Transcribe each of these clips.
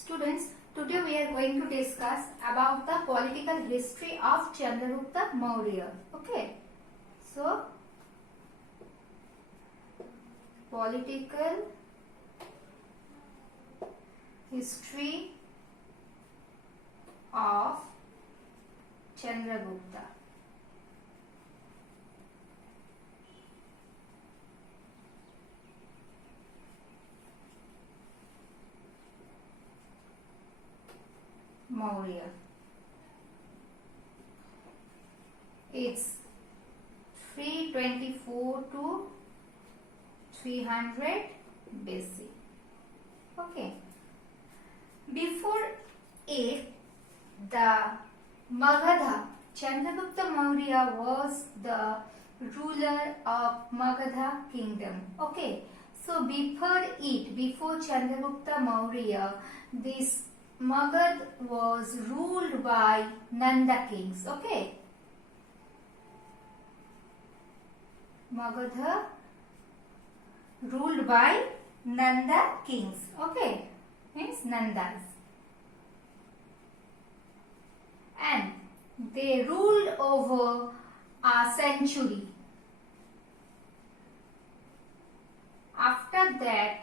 Students, today we are going to discuss about the political history of Chandragupta Maurya. Okay, so political history of Chandragupta. Maurya. It's 324 to 300 BC. Okay. Before it, the Magadha, Chandragupta Maurya was the ruler of Magadha kingdom. Okay. So before Chandragupta Maurya, this Magad was ruled by Nanda kings. Okay. Magadha ruled by Nanda kings. Okay. Means Nandas. And they ruled over a century. After that,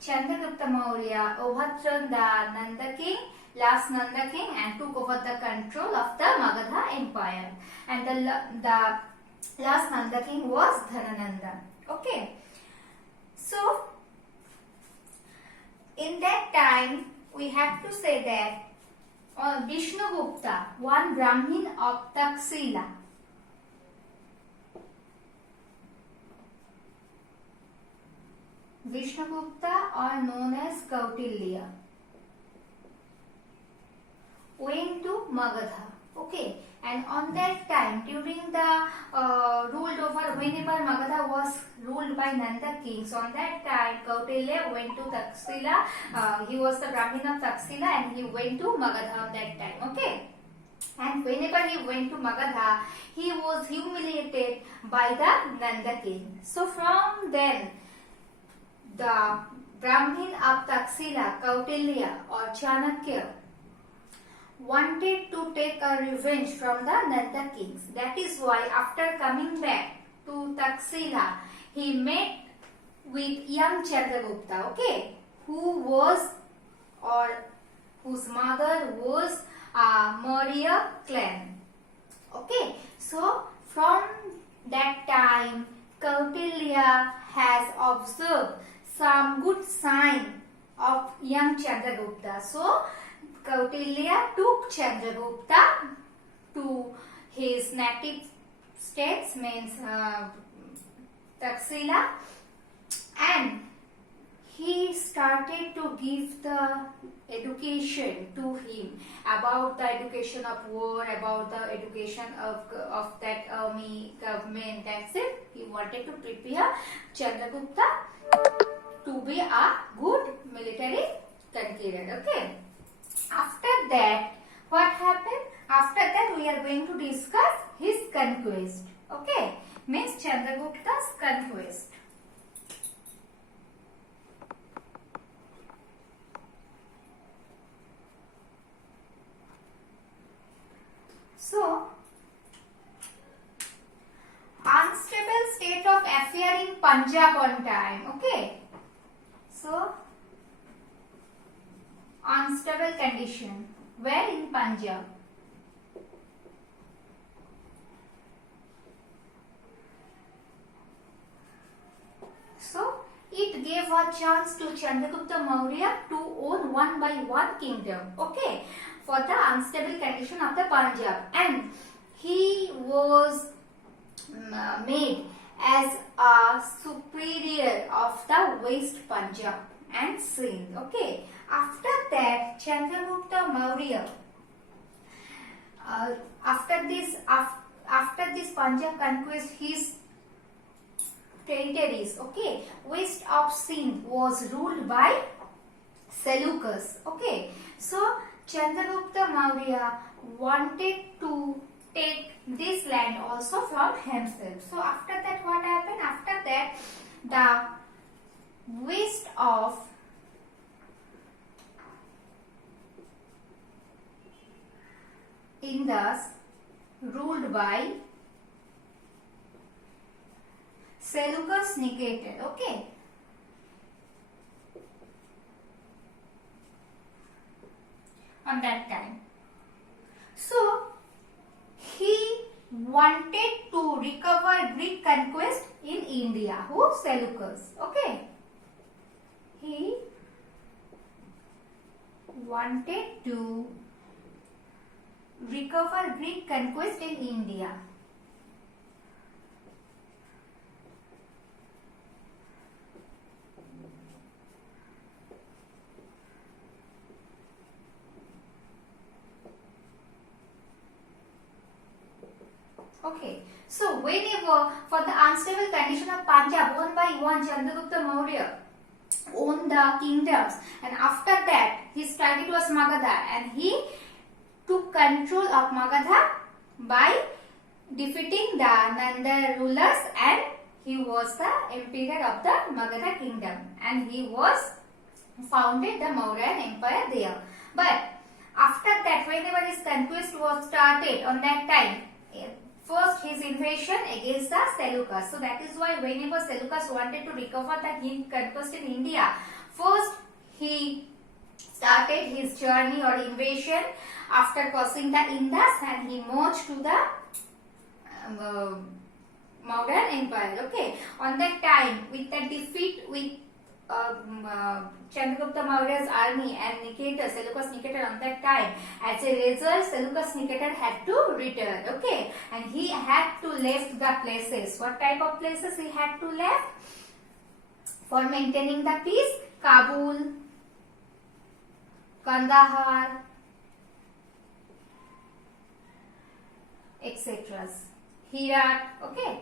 Chandragupta Maurya overthrew the Nanda king, last Nanda king, and took over the control of the Magadha empire. And the last Nanda king was Dhanananda. Okay. So, in that time, we have to say that Vishnugupta, one Brahmin of Taxila, Vishnugupta, or known as Kautilya, went to Magadha. Okay, and on that time, during the ruled over, whenever Magadha was ruled by Nanda kings, on that time Kautilya went to Taxila. He was the Brahmin of Taxila, and he went to Magadha on that time. Okay. And whenever he went to Magadha, he was humiliated by the Nanda king. So from then, the Brahmin of Taxila, Kautilya or Chanakya, wanted to take a revenge from the Nanda kings. That is why after coming back to Taxila, he met with young Chandragupta, okay, who was or whose mother was a Maurya clan. Okay, so from that time, Kautilya has observed some good sign of young Chandragupta. So, Kautilya took Chandragupta to his native states, means Taxila, and he started to give the education to him about the education of war, about the education of that army, government. That's it. He wanted to prepare Chandragupta to be a good military conqueror. Okay. After that, what happened? After that, we are going to discuss his conquest. Okay. Means Chandragupta's conquest. So, unstable state of affair in Punjab on time. Okay. So, unstable condition. Where in Punjab? So, it gave a chance to Chandragupta Maurya to own one by one kingdom. Okay. For the unstable condition of the Punjab. And he was made as a superior of the West Punjab and Sindh. Okay. After that, Chandragupta Maurya, after this Punjab conquest, his territories, okay, west of Sindh was ruled by Seleucus. Okay. So Chandragupta Maurya wanted to take this land also from himself. So after that, what happened? After that, the west of Indus ruled by Seleucus Nicator. Okay. On that time. So he wanted to recover Greek conquest in India. Who? Seleucus. Okay. He wanted to recover Greek conquest in India. Okay, so whenever for the unstable condition of Punjab owned by one Chandragupta Maurya owned the kingdoms, and after that his target was Magadha, and he took control of Magadha by defeating the Nanda rulers, and he was the emperor of the Magadha kingdom, and he was founded the Mauryan empire there. But after that, whenever his conquest was started on that time, first his invasion against the Seleucus. So that is why whenever Seleucus wanted to recover the conquest in India, first he started his journey or invasion after crossing the Indus, and he marched to the Mauryan empire. Okay, on that time with the defeat with Chandragupta Maurya's army and Nicator, Seleucus Nicator on that time, as a result Seleucus Nicator had to return. Okay, and he had to left the places. What type of places he had to left for maintaining the peace? Kabul, Kandahar, etc. Herat, okay,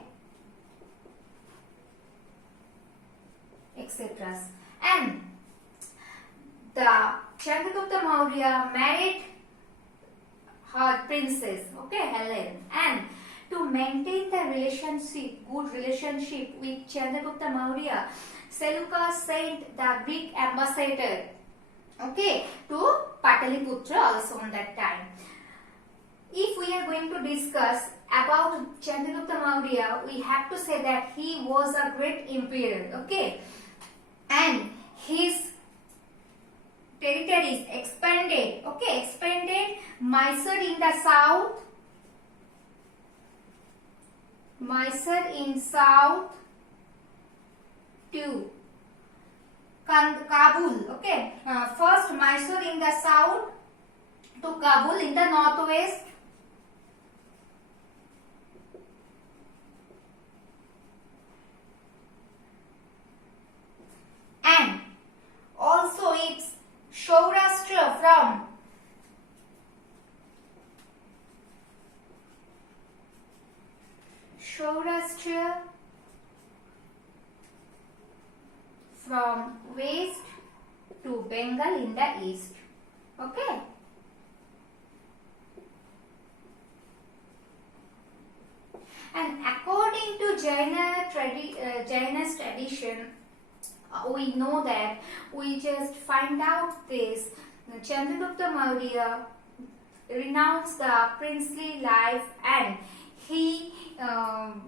etc. And the Chandragupta Maurya married her princess, okay, Helen, and to maintain the relationship, good relationship with Chandragupta Maurya, Seleucus sent the Greek ambassador, okay, to Pataliputra also on that time. If we are going to discuss about Chandragupta Maurya, we have to say that he was a great emperor, okay, and his territories expanded, okay, expanded Mysore in the south, Mysore in south to Kabul, okay, first Mysore in the south to Kabul in the northwest, and also it's Saurashtra from west to Bengal in the east, okay. And according to Jaina's tradition, we know that, we just find out this, Chandragupta Maurya renounced the princely life, and he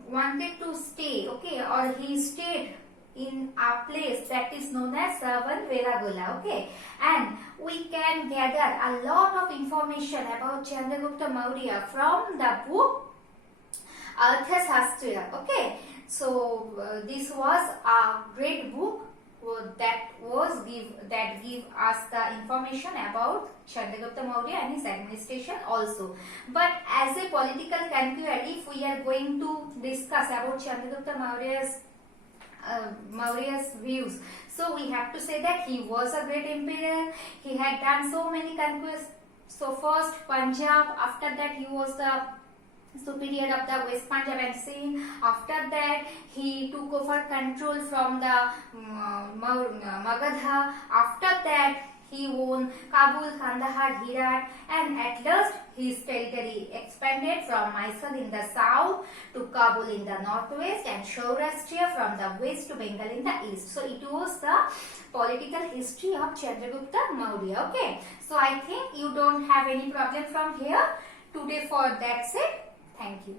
wanted to stay, okay, or he stayed in a place that is known as Savan-Belagola, okay, and we can gather a lot of information about Chandragupta Maurya from the book Arthashastra, okay. So this was a great book that give us the information about Chandragupta Maurya and his administration also. But as a political conqueror, if we are going to discuss about Chandragupta Maurya's views, so we have to say that he was a great emperor. He had done so many conquests. So first Punjab, after that he was the superior of the West Punjab and Sindh. After that he took over control from the Magadha. After that he won Kabul, Kandahar, Herat, and at last his territory expanded from Mysore in the south to Kabul in the northwest, and Saurashtra from the west to Bengal in the east. So it was the political history of Chandragupta Maurya, okay. So I think you don't have any problem from here today for that's it. Thank you.